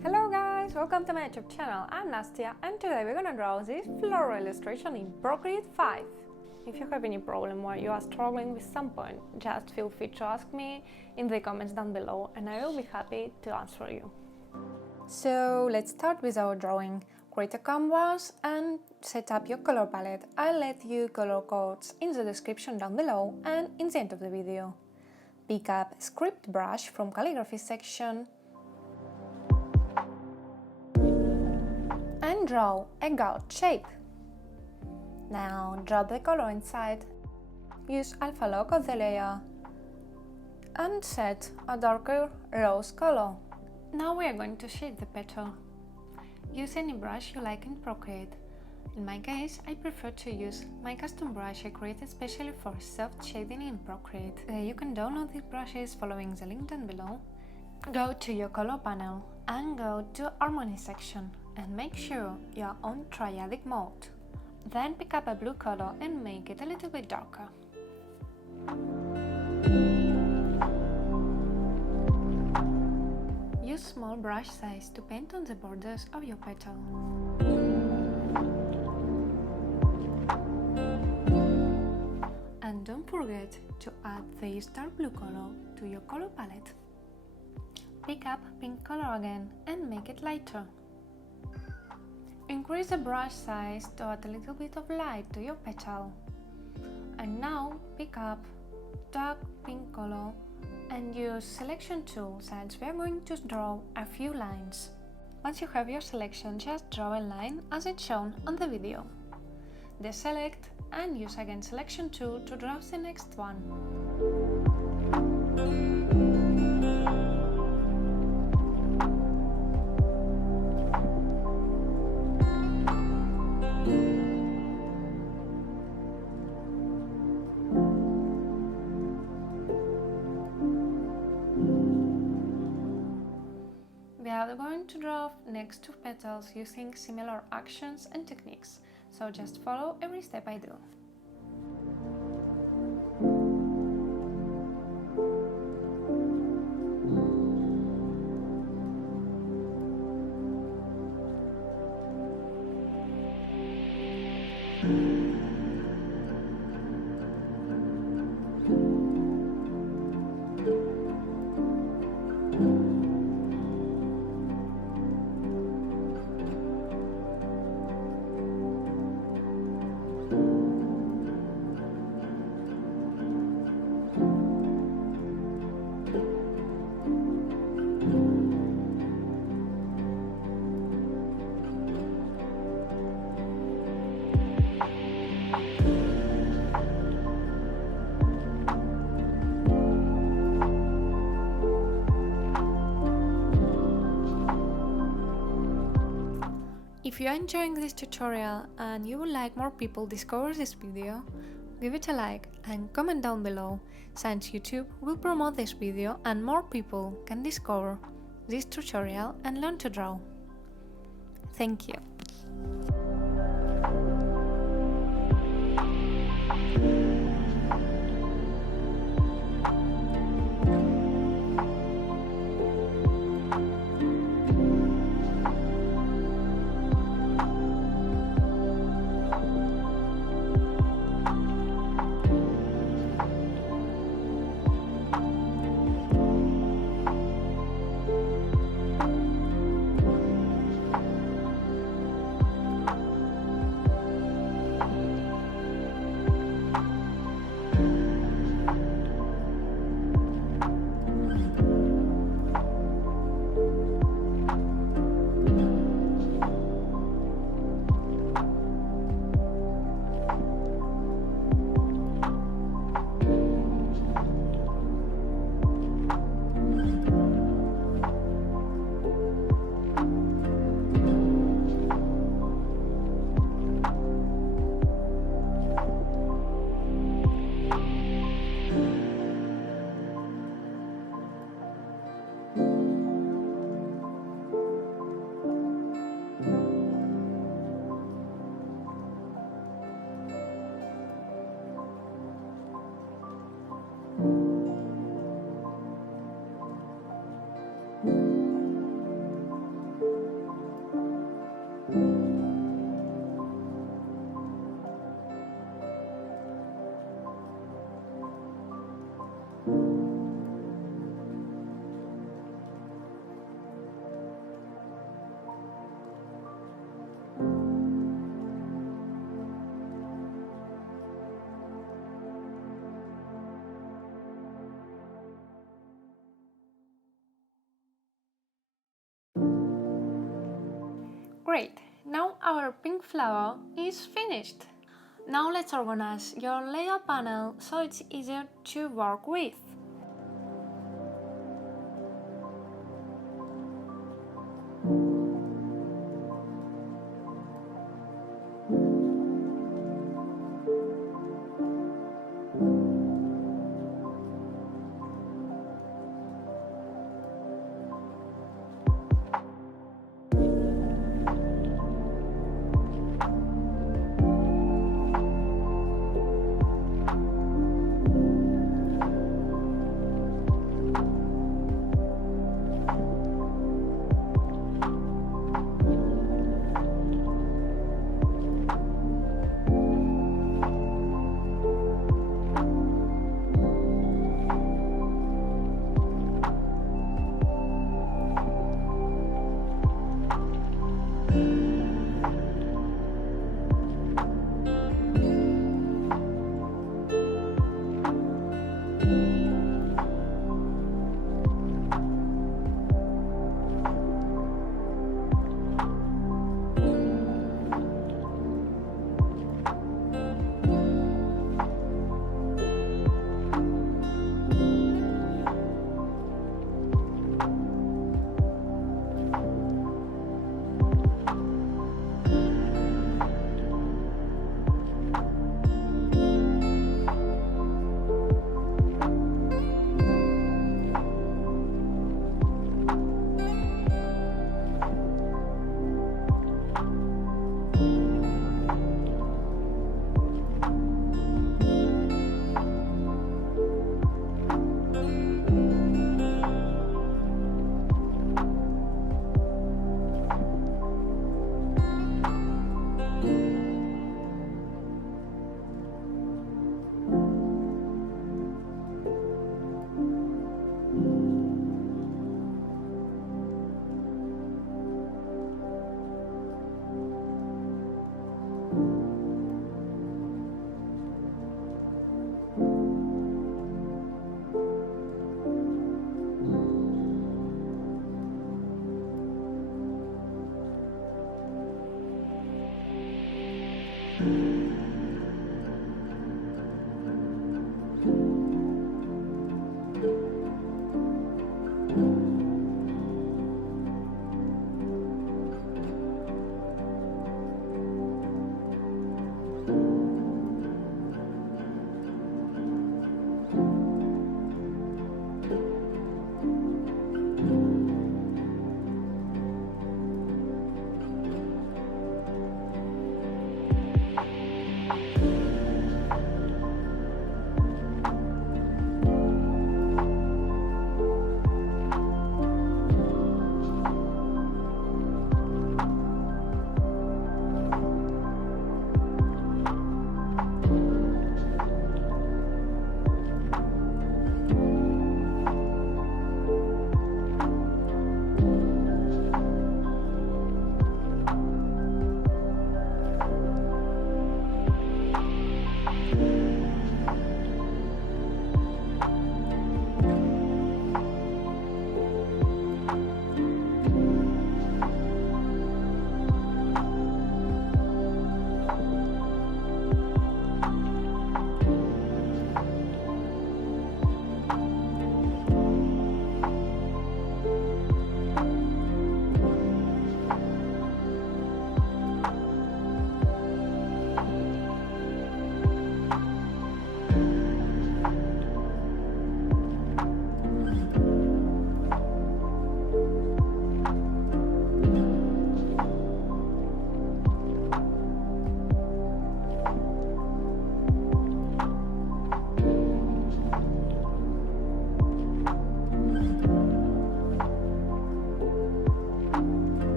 Hello guys, welcome to my YouTube channel. I'm Nastya and today we're gonna draw this floral illustration in Procreate 5. If you have any problem or you are struggling with some point, just feel free to ask me in the comments down below and I will be happy to answer you. So let's start with our drawing. Create a canvas and set up your color palette. I'll let you color codes in the description down below and in the end of the video. Pick up script brush from calligraphy section and draw a gout shape. Now drop the color inside. Use alpha lock of the layer and set a darker rose color. Now we are going to shade the petal. Use any brush you like in Procreate. In my case, I prefer to use my custom brush I created especially for soft shading in Procreate. You can download these brushes following the link down below. Go to your color panel and go to Harmony section and make sure you are on triadic mode. Then pick up a blue color and make it a little bit darker. Use small brush size to paint on the borders of your petal. And don't forget to add this dark blue color to your color palette. Pick up pink color again and make it lighter. Increase the brush size to add a little bit of light to your petal. And now pick up dark pink color and use selection tool since we are going to draw a few lines. Once you have your selection, just draw a line as it's shown on the video. Deselect and use again selection tool to draw the next one. We are going to draw next two petals using similar actions and techniques, so just follow every step I do. If you are enjoying this tutorial and you would like more people discover this video, give it a like and comment down below, since YouTube will promote this video and more people can discover this tutorial and learn to draw. Thank you. Great! Now our pink flower is finished. Now let's organize your layout panel so it's easier to work with.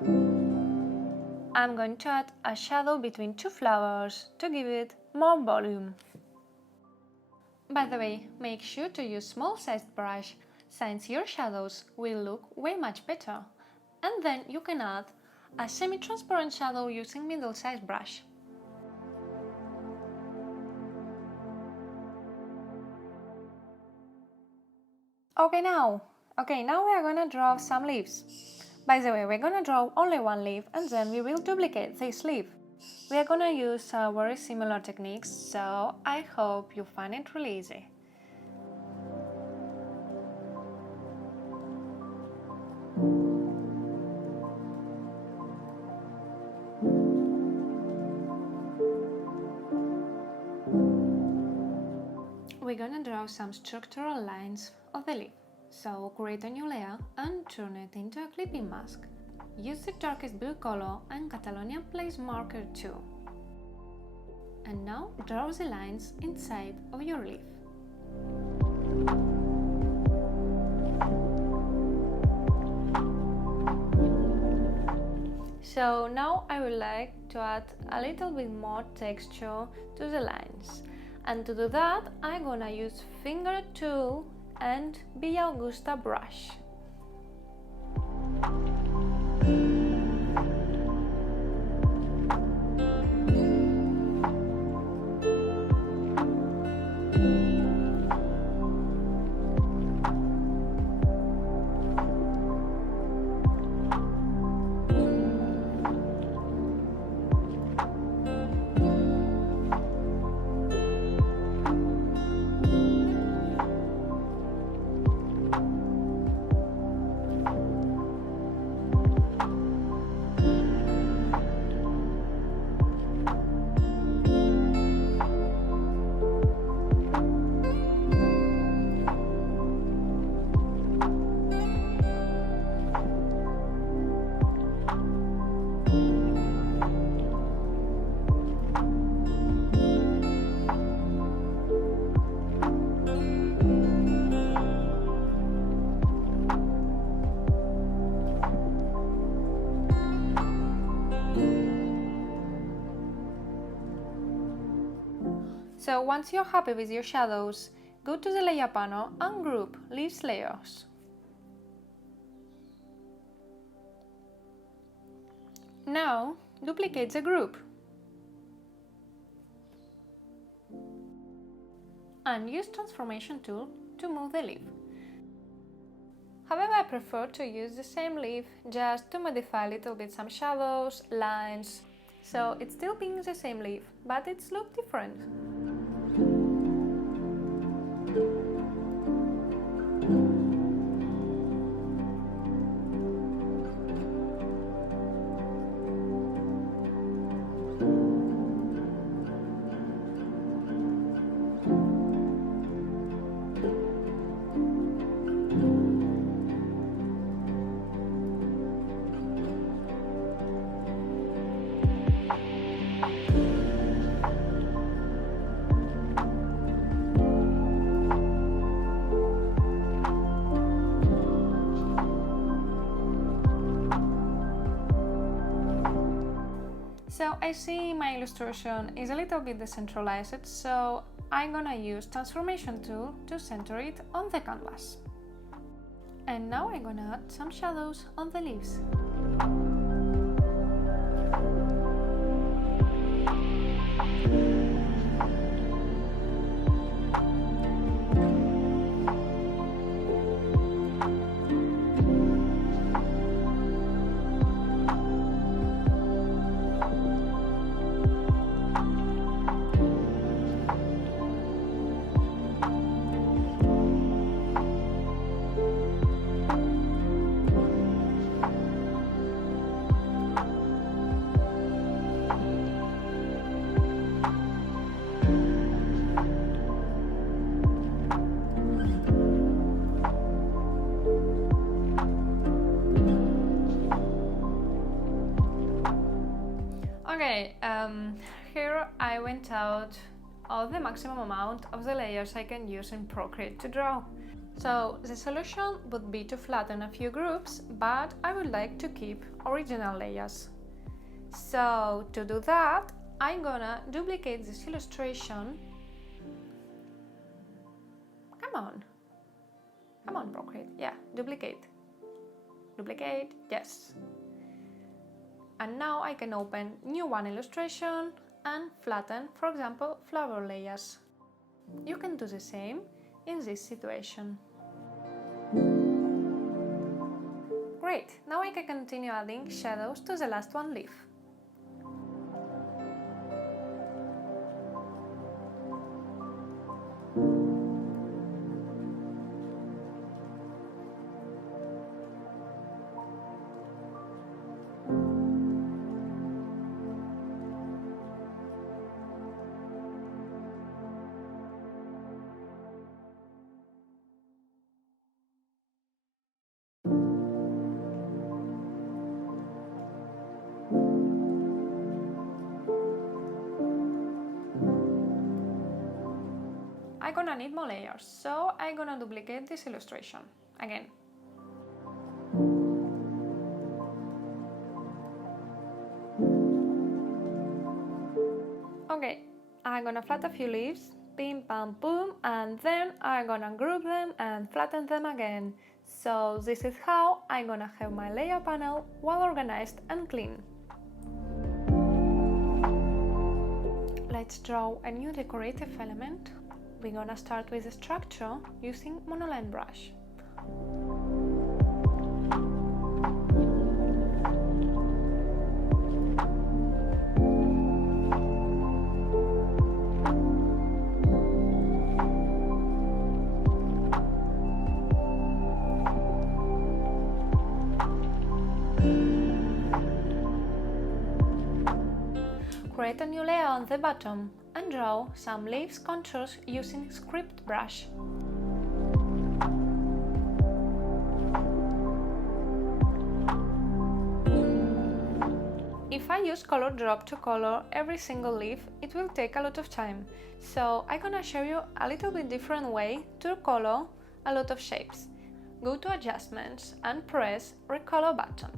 I'm going to add a shadow between two flowers to give it more volume. By the way, make sure to use small-sized brush, since your shadows will look way much better. And then you can add a semi-transparent shadow using middle-sized brush. Okay, now we are gonna draw some leaves. By the way, we're gonna draw only one leaf and then we will duplicate this leaf. We are gonna use very similar techniques, so I hope you find it really easy. We're gonna draw some structural lines of the leaf. So create a new layer and turn it into a clipping mask. Use the darkest blue color and Catalonian place marker too. And now draw the lines inside of your leaf. So now I would like to add a little bit more texture to the lines. And to do that, I'm gonna use finger tool and Villa Augusta brush. So once you're happy with your shadows, go to the layer panel and group leaves layers. Now duplicate the group and use transformation tool to move the leaf. However, I prefer to use the same leaf just to modify a little bit some shadows, lines, so it's still being the same leaf, but it's look different. So I see my illustration is a little bit decentralized, so I'm gonna use transformation tool to center it on the canvas. And now I'm gonna add some shadows on the leaves. Okay, here I went out of the maximum amount of the layers I can use in Procreate to draw. So the solution would be to flatten a few groups, but I would like to keep original layers. So to do that, I'm gonna duplicate this illustration. Come on Procreate, yeah, duplicate, yes. And now I can open new one illustration and flatten, for example, flower layers. You can do the same in this situation. Great, now I can continue adding shadows to the last one leaf. I'm gonna need more layers, so I'm gonna duplicate this illustration again. Okay, I'm gonna flatten a few leaves, pim pam boom, and then I'm gonna group them and flatten them again. So this is how I'm gonna have my layer panel well organized and clean. Let's draw a new decorative element. We're gonna start with the structure using monoline brush. Create a new layer on the bottom and draw some leaves contours using script brush. If I use color drop to color every single leaf, it will take a lot of time, so I'm gonna show you a little bit different way to color a lot of shapes. Go to Adjustments and press Recolor button.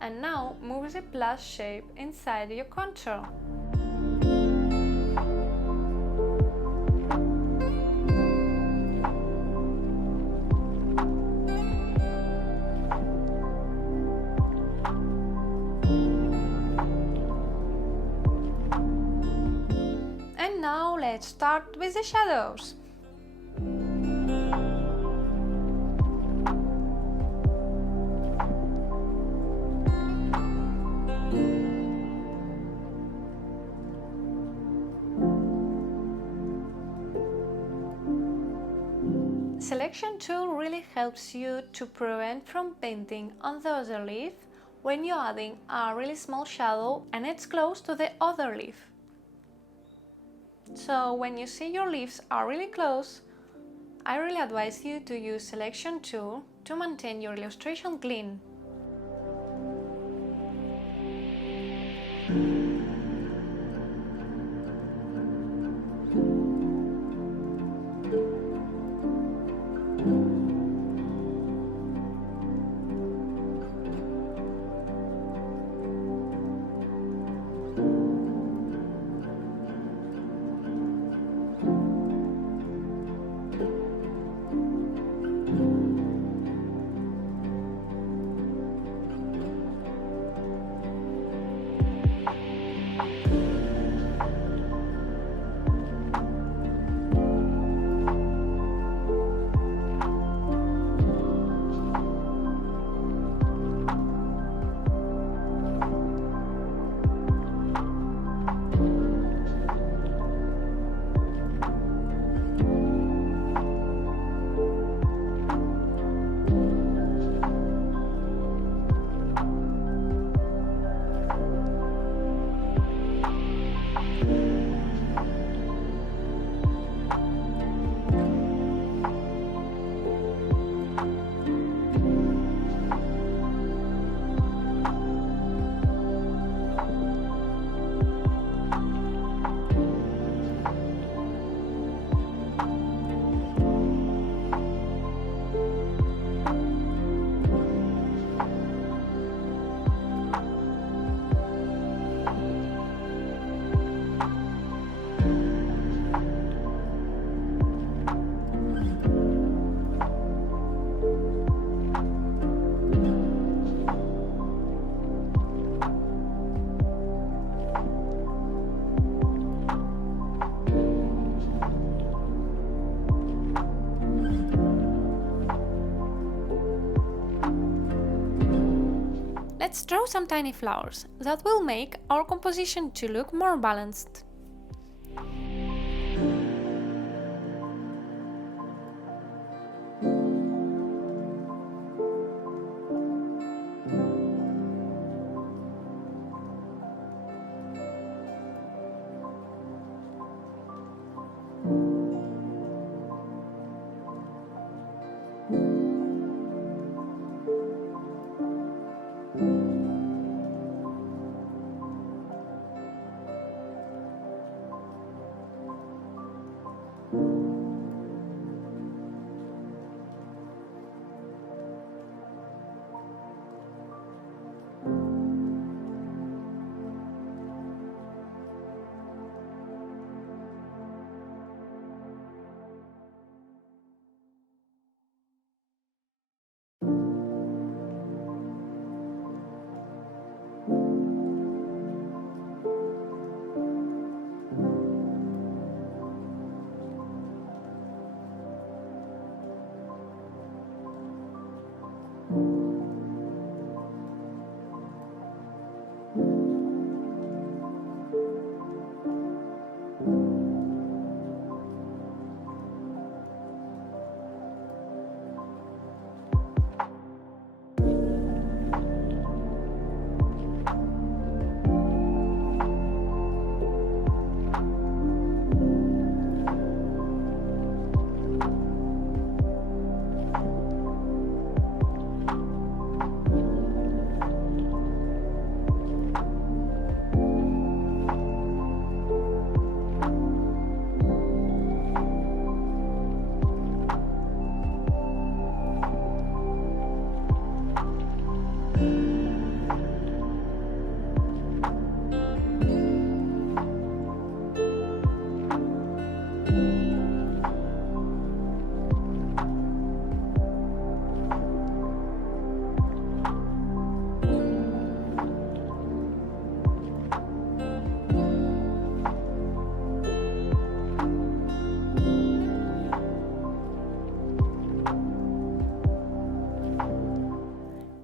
And now move the plus shape inside your contour. And now let's start with the shadows. Selection tool really helps you to prevent from painting on the other leaf when you're adding a really small shadow and it's close to the other leaf. So when you see your leaves are really close, I really advise you to use Selection tool to maintain your illustration clean. Let's draw some tiny flowers that will make our composition to look more balanced.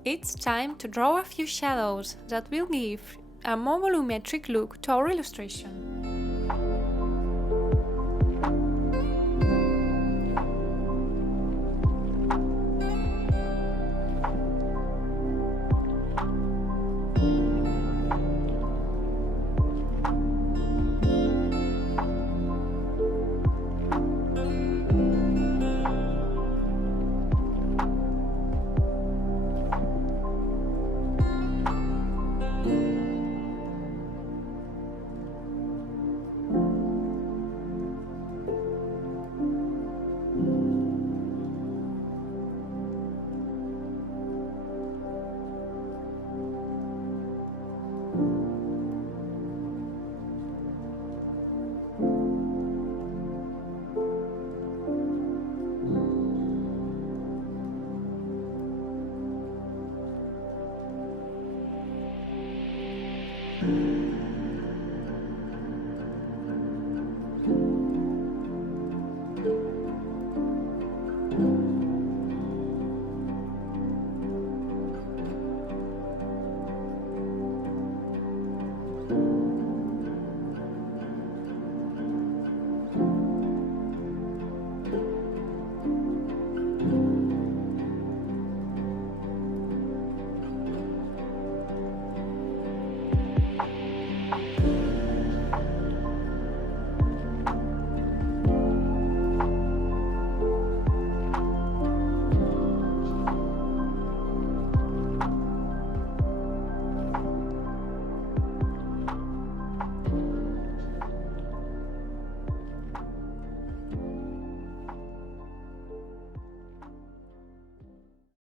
It's time to draw a few shadows that will give a more volumetric look to our illustration.